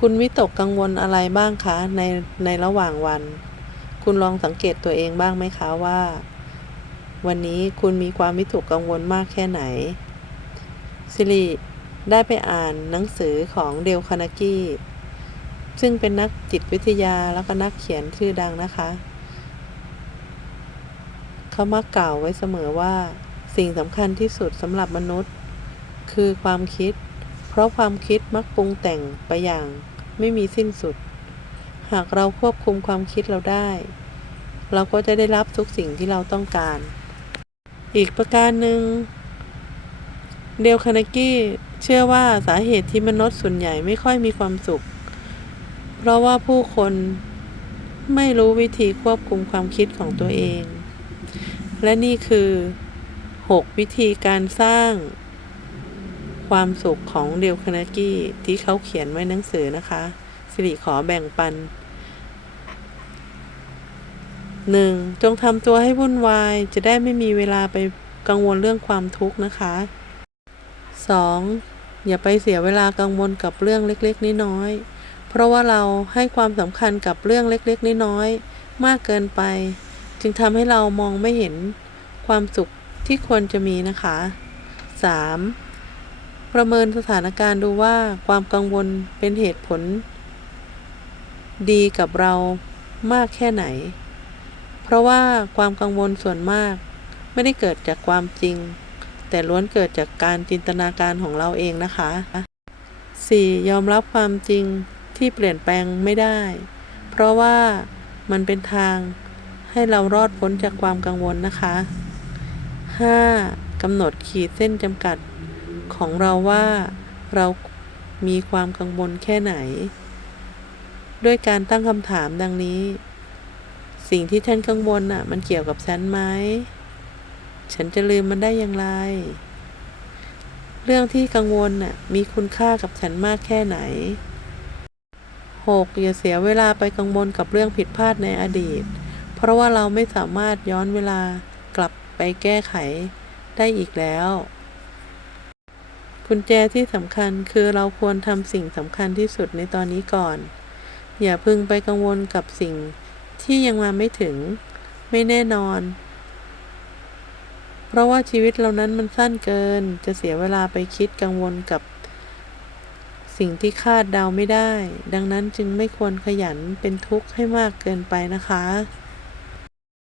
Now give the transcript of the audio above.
คุณวิตกกังวลอะไรบ้างคะในในระหว่างวัน คุณลองสังเกตตัวเองบ้างไหมคะว่า วันนี้คุณมีความวิตกกังวลมากแค่ไหนสิริได้ไปอ่านหนังสือของเดลคานากิซึ่งเป็นนักจิตวิทยาแล้วก็นักเขียนชื่อดังนะคะ เขามักกล่าวไว้เสมอว่า สิ่งสำคัญที่สุดสำหรับมนุษย์ คือความคิด เพราะความคิดมักปรุงแต่งไปอย่างไม่มีสิ้นสุด หากเราควบคุมความคิดเราได้ เราก็จะได้รับทุกสิ่งที่เราต้องการ อีกประการหนึ่งเดลคานากี้เชื่อว่าสาเหตุที่มนุษย์ส่วนใหญ่ไม่ค่อยมีความสุข เพราะว่าผู้คนไม่รู้วิธีควบคุมความคิดของตัวเอง และนี่คือ 6 วิธีการสร้าง ความสุขของเดลคานากี้ที่เขาเขียนไว้หนังสือนะคะ สิริขอแบ่งปัน 1. จงทำตัวให้วุ่นวาย จะได้ไม่มีเวลาไปกังวลเรื่องความทุกข์นะคะ 2. อย่าไปเสียเวลากังวลกับเรื่องเล็กๆ น้อยๆ เพราะว่าเราให้ความสำคัญกับเรื่องเล็กๆ น้อยๆ มากเกินไป จึงทำให้เรามองไม่เห็นความสุขที่ควรจะมีนะคะ 3. ประเมินสถานการณ์ดูว่าความกังวลเป็นเหตุผล ดีกับเรามากแค่ไหน เพราะว่าความกังวลส่วนมาก ไม่ได้เกิดจากความจริง แต่ล้วนเกิดจากการจินตนาการของเราเองนะคะ 4. ยอมรับความจริงที่เปลี่ยนแปลงไม่ได้ เพราะว่ามันเป็นทางให้เรารอดพ้นจากความกังวลนะคะ 5. กำหนดขีดเส้นจำกัด ของเราว่าเรามีความกังวลแค่ไหน ด้วยการตั้งคำถามดังนี้ สิ่งที่ฉันกังวลน่ะ มันเกี่ยวกับฉันไหมฉันจะลืมมันได้อย่างไร เรื่องที่กังวลน่ะ มีคุณค่ากับฉันมากแค่ไหน 6. อย่าเสียเวลาไปกังวลกับเรื่องผิดพลาดในอดีต เพราะว่าเราไม่สามารถย้อนเวลากลับไปแก้ไขได้อีกแล้ว กุญแจที่สำคัญคือเราควรทำสิ่งสำคัญที่สุดในตอนนี้ก่อน อย่าพึงไปกังวลกับสิ่งที่ยังมาไม่ถึง ไม่แน่นอน เพราะว่าชีวิตเรานั้นมันสั้นเกิน จะเสียเวลาไปคิดกังวลกับ สิ่งที่คาดเดาไม่ได้ ดังนั้นจึงไม่ควรขยันเป็นทุกข์ให้มากเกินไปนะคะ